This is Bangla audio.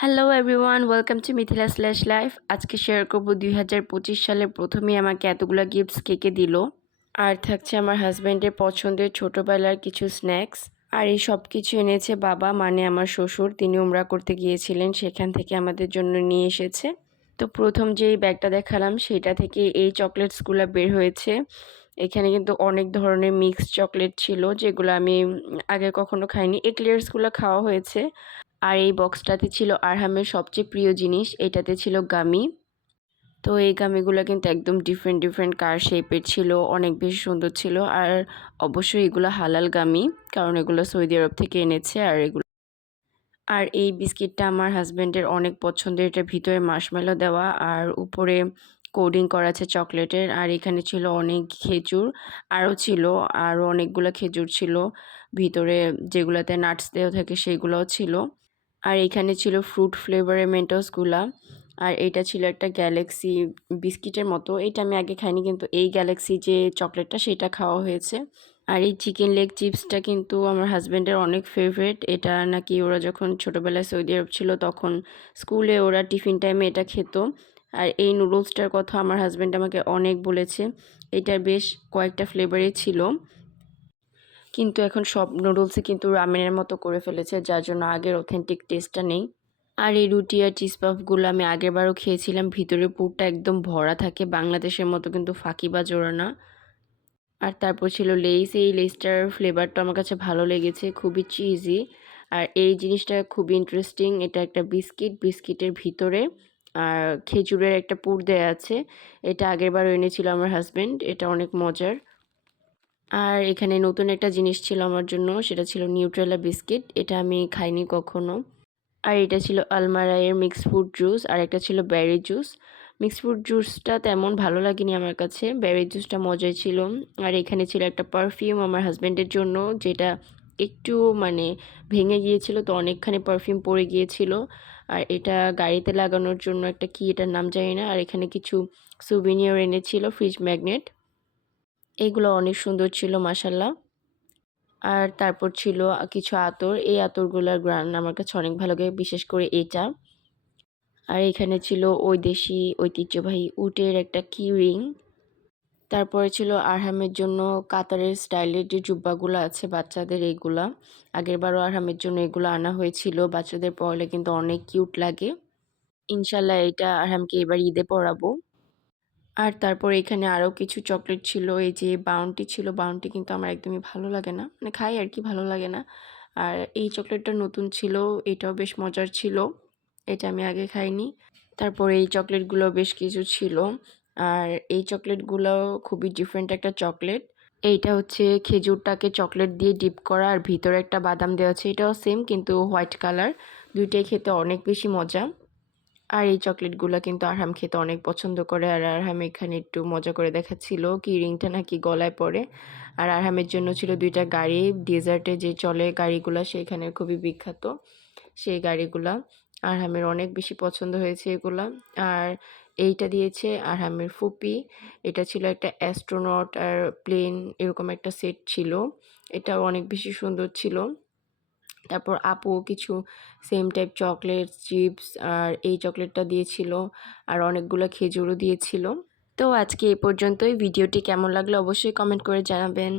Hello everyone welcome to Mithila slash life আজকে শেয়ার করব দুই হাজার পঁচিশ সালে প্রথমেই আমাকে এতগুলো গিফটস কেকে দিল। আর থাকছে আমার হাজব্যান্ডের পছন্দের ছোটোবেলার কিছু স্ন্যাক্স আর এই সব কিছু এনেছে বাবা মানে আমার শ্বশুর। তিনি উমরা করতে গিয়েছিলেন, সেখান থেকে আমাদের জন্য নিয়ে এসেছে। তো প্রথম যেই ব্যাগটা দেখালাম, সেটা থেকে এই চকলেটসগুলো বের হয়েছে। এখানে কিন্তু অনেক ধরনের মিক্স চকলেট ছিল, যেগুলো আমি আগে কখনো খাইনি। এক্লিয়ার্সগুলো খাওয়া হয়েছে। আর এই বক্সটাতে ছিল আরহামের সবচেয়ে প্রিয় জিনিস, এটাতে ছিল গামি। তো এই গামিগুলো কিন্তু একদম ডিফারেন্ট ডিফারেন্ট কার শেপের ছিল, অনেক বেশি সুন্দর ছিল। আর অবশ্যই এগুলো হালাল গামি, কারণ এগুলো সৌদি আরব থেকে এনেছে আর এগুলো আর এই বিস্কিটটা আমার হাজব্যান্ডের অনেক পছন্দের, এটা ভিতরে মাসমেলো দেওয়া আর উপরে কোডিং করা আছে চকলেটের। আর এখানে ছিল অনেক খেজুর, আরও ছিল, আরও অনেকগুলো খেজুর ছিল। ভিতরে যেগুলোতে নাটস দেওয়া থাকে সেগুলোও ছিল। আর এখানে ছিল ফ্রুট ফ্লেভারের মেন্টসগুলা আর এটা ছিল একটা গ্যালাক্সি বিস্কিটের মতো। এটা আমি আগে খাইনি, কিন্তু এই গ্যালাক্সি যে চকলেটটা সেটা খাওয়া হয়েছে। আর এই চিকেন লেগ চিপসটা কিন্তু আমার হাজব্যান্ডের অনেক ফেভারেট এটা নাকি ওরা যখন ছোটোবেলায় সৌদি আরব ছিল, তখন স্কুলে ওরা টিফিন টাইমে এটা খেত। আর এই নুডলসটার কথা আমার হাজব্যান্ড আমাকে অনেক বলেছে। এটার বেশ কয়েকটা ফ্লেভারই ছিল। কিন্তু এখন সব নুডলসই কিন্তু রামেনের মতো করে ফেলেছে, যার জন্য আগের অথেন্টিক টেস্টটা নেই। আর এই রুটি আর চিজ পাফগুলো আমি আগেরবারও খেয়েছিলাম ভিতরের পুরটা একদম ভরা থাকে, বাংলাদেশের মতো কিন্তু ফাঁকি বা জোড়া না। আর তারপর ছিল লেস এই লেসটার ফ্লেভারটা আমার কাছে ভালো লেগেছে, খুবই চিজি আর এই জিনিসটা খুবই ইন্টারেস্টিং এটা একটা বিস্কিট বিস্কিটের ভিতরে, আর খেজুরের একটা পুর দেয়া আছে, এটা আগেরবার এনেছিল আমার হাজব্যান্ড এটা অনেক মজার। আর এখানে নতুন একটা জিনিস ছিল আমার জন্য, সেটা ছিল নিউট্রেলা বিস্কিট। এটা আমি খাইনি কখনো। আর এটা ছিল আলমারায়ের মিক্স ফ্রুট জুস, আর একটা ছিল ব্যারি জুস। মিক্স ফ্রুট জুসটা তেমন ভালো লাগেনি আমার কাছে। ব্যারি জুসটা মজাই ছিল। আর এখানে ছিল একটা পারফিউম আমার হাজব্যান্ডের জন্য, যেটা একটু মানে ভেঙে গিয়েছিল, তো অনেকখানি পারফিউম পড়ে গিয়েছিল। আর এটা গাড়িতে লাগানোর জন্য একটা কি এটার নাম জানি না। আর এখানে কিছু সুভিনিয়র এনেছিল ফ্রিজ ম্যাগনেট এগুলো অনেক সুন্দর ছিল মাসাল্লাহ আর তারপর ছিল কিছু আতর। এই আতরগুলোর গ্রান আমার কাছে অনেক ভালো লাগে, বিশেষ করে এটা। আর এখানে ছিল ওই দেশি ঐতিহ্যবাহী উটের একটা কি রিং তারপরে ছিল আরহামের জন্য কাতারের স্টাইলের যে জুব্বাগুলো আছে বাচ্চাদের এইগুলা আগেরবারও আরহামের জন্য এগুলো আনা হয়েছিল, বাচ্চাদের পরলে কিন্তু অনেক কিউট লাগে। ইনশাল্লাহ এটা আরহামকে এবার ঈদে পরাবো। আর তারপর এখানে আরও কিছু চকলেট ছিল, এই যে বাউন্টি ছিল বাউন্টি কিন্তু আমার একদমই ভালো লাগে না। মানে খাই আর কি, ভালো লাগে না। আর এই চকলেটটা নতুন ছিল, এটাও বেশ মজার ছিল, এটা আমি আগে খাইনি। তারপর এই চকলেটগুলো বেশ কিছু ছিল, আর এই চকলেটগুলো খুবই ডিফারেন্ট একটা চকলেট। এইটা হচ্ছে খেজুরটাকে চকলেট দিয়ে ডিপ করা, আর ভিতরে একটা বাদাম দেওয়া আছে, এটাও সেম কিন্তু হোয়াইট কালার দুইটাই খেতে অনেক বেশি মজা। আর এই চকলেটগুলো কিন্তু আরহাম খেতে অনেক পছন্দ করে। আর আরহাম এখানে একটু মজা করে দেখাচ্ছিল কি রিংটা নাকি গলায় পড়ে। আর আরহামের জন্য ছিল দুইটা গাড়ি। ডেজার্টে যে চলে গাড়িগুলো সেখানে খুবই বিখ্যাত সেই গাড়িগুলা। আরহামের অনেক বেশি পছন্দ হয়েছে এগুলা। আর এইটা দিয়েছে আরহামের ফুপি। এটা ছিল একটা অ্যাস্ট্রোনট আর প্লেন এরকম একটা সেট ছিল। এটা অনেক বেশি সুন্দর ছিল। তারপর আপু কিছু সেম টাইপ চকলেট চিপস আর এই চকলেটটা দিয়েছিল আর অনেকগুলো খেজুরও দিয়েছিল। তো আজকে এ পর্যন্তই। ভিডিওটি কেমন লাগল অবশ্যই কমেন্ট করে জানাবেন।